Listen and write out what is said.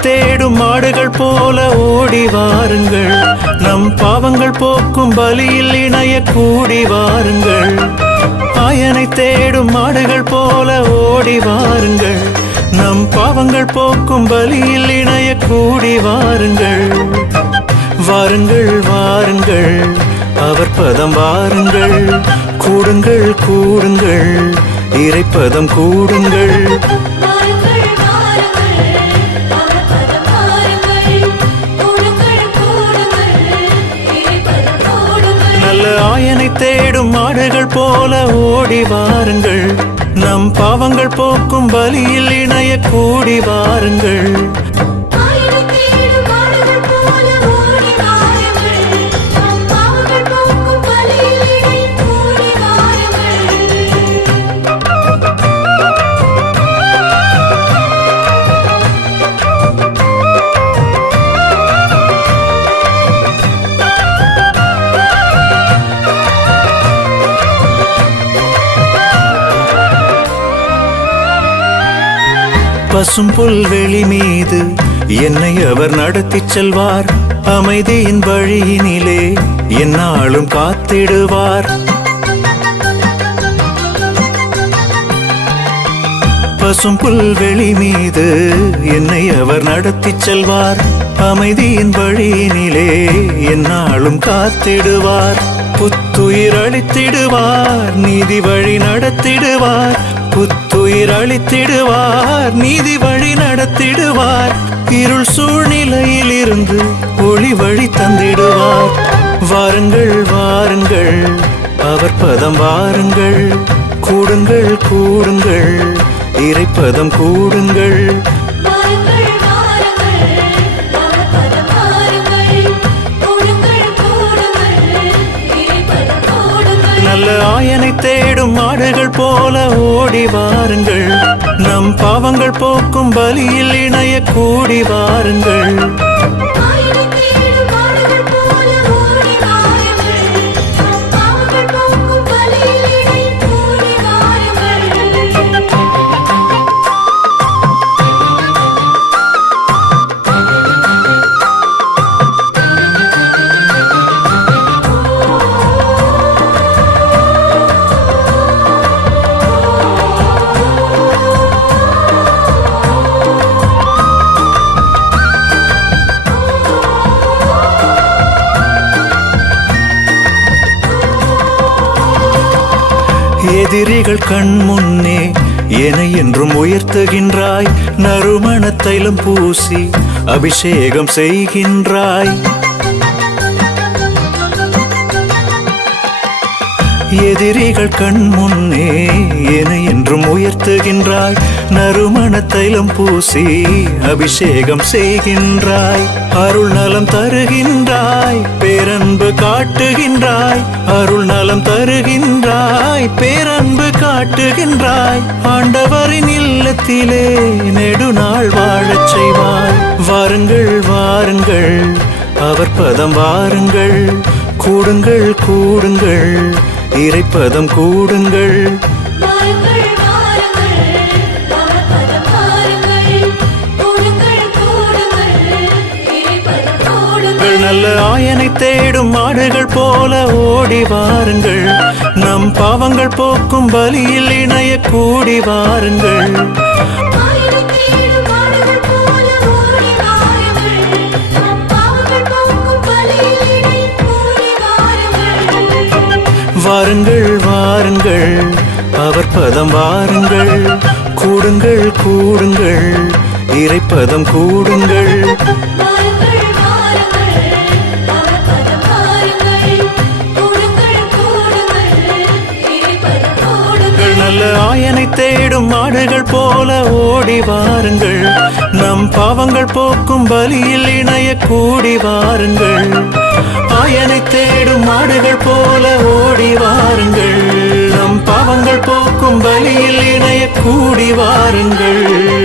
தேடும் மாடுகள் போல ஓடி வாருங்கள். நம் பாவங்கள் போக்கும் பலியில் இணைய கூடி வாருங்கள். ஆயனை தேடும் மாடுகள் போல ஓடி வாருங்கள். நம் பாவங்கள் போக்கும் பலியில் இணைய கூடி வாருங்கள். வாருங்கள் வாருங்கள். அவர் பதம் வாருங்கள். கூடுங்கள் கூடுங்கள். இறைப்பதம் கூடுங்கள். போல ஓடி வாருங்கள். நம் பாவங்கள் போக்கும் பலியில் இணைய கூடி வாருங்கள். பசும் புல்வெளி மீது என்னை அவர் நடத்திச் செல்வார். அமைதியின் வழியினிலே என்னாலும் காத்திடுவார். பசும் புல்வெளி மீது என்னை அவர் நடத்திச் செல்வார். அமைதியின் வழியினிலே என்னாலும் காத்திடுவார். புத்துயிர் அளித்திடுவார் நீதி வழி நடத்திடுவார். புத்துயிர் அளித்திடுவார் நீதி வழி நடத்திடுவார். இருள் சூழ்நிலையில் இருந்து ஒளி வழி தந்திடுவார். வாருங்கள் வாருங்கள் அவர் பதம் வாருங்கள். கூடுங்கள் கூடுங்கள் இறைப்பதம் கூடுங்கள். தேடும் போல ஓடி வாருங்கள். நம் பாவங்கள் போக்கும் பலியில் இணைய கூடி வாருங்கள். எதிரிகள் கண் முன்னே என என்றும் உயர்த்துகின்றாய். நறுமண தைலம் பூசி அபிஷேகம் செய்கின்றாய். எதிரிகள் கண் முன்னே என என்றும் உயர்த்துகின்றாய். நறுமண தைலம் பூசி அபிஷேகம் செய்கின்றாய். அருள் நலம் தருகின்றாய் பேரன்பு காட்டுகின்றாய். அருள் நலம் தருகின்றாய் பேரன்பு காட்டுகின்றாய். ஆண்டவரின் இல்லத்திலே நெடுநாள் வாழச் செய்வாய். வாருங்கள் வாருங்கள் அவர் பதம் வாருங்கள். கூடுங்கள் கூடுங்கள் இறைப்பதம் கூடுங்கள். நல்ல ஆயனை தேடும் மாடுகள் போல ஓடி வாருங்கள். நம் பாவங்கள் போக்கும் பலியில் இணைய கூடி வாருங்கள். வாருங்கள். வாருங்கள். அவர் பதம் வாருங்கள். கூடுங்கள் கூடுங்கள். இறைப்பதம் கூடுங்கள். தேடும் மாடுகள் போல ஓடி வாருங்கள். நம் பாவங்கள் போக்கும் பலியில் இணைய கூடி வாருங்கள். ஆயனை தேடும் மாடுகள் போல ஓடி வாருங்கள். நம் பாவங்கள் போக்கும் பலியில் இணைய கூடி வாருங்கள்.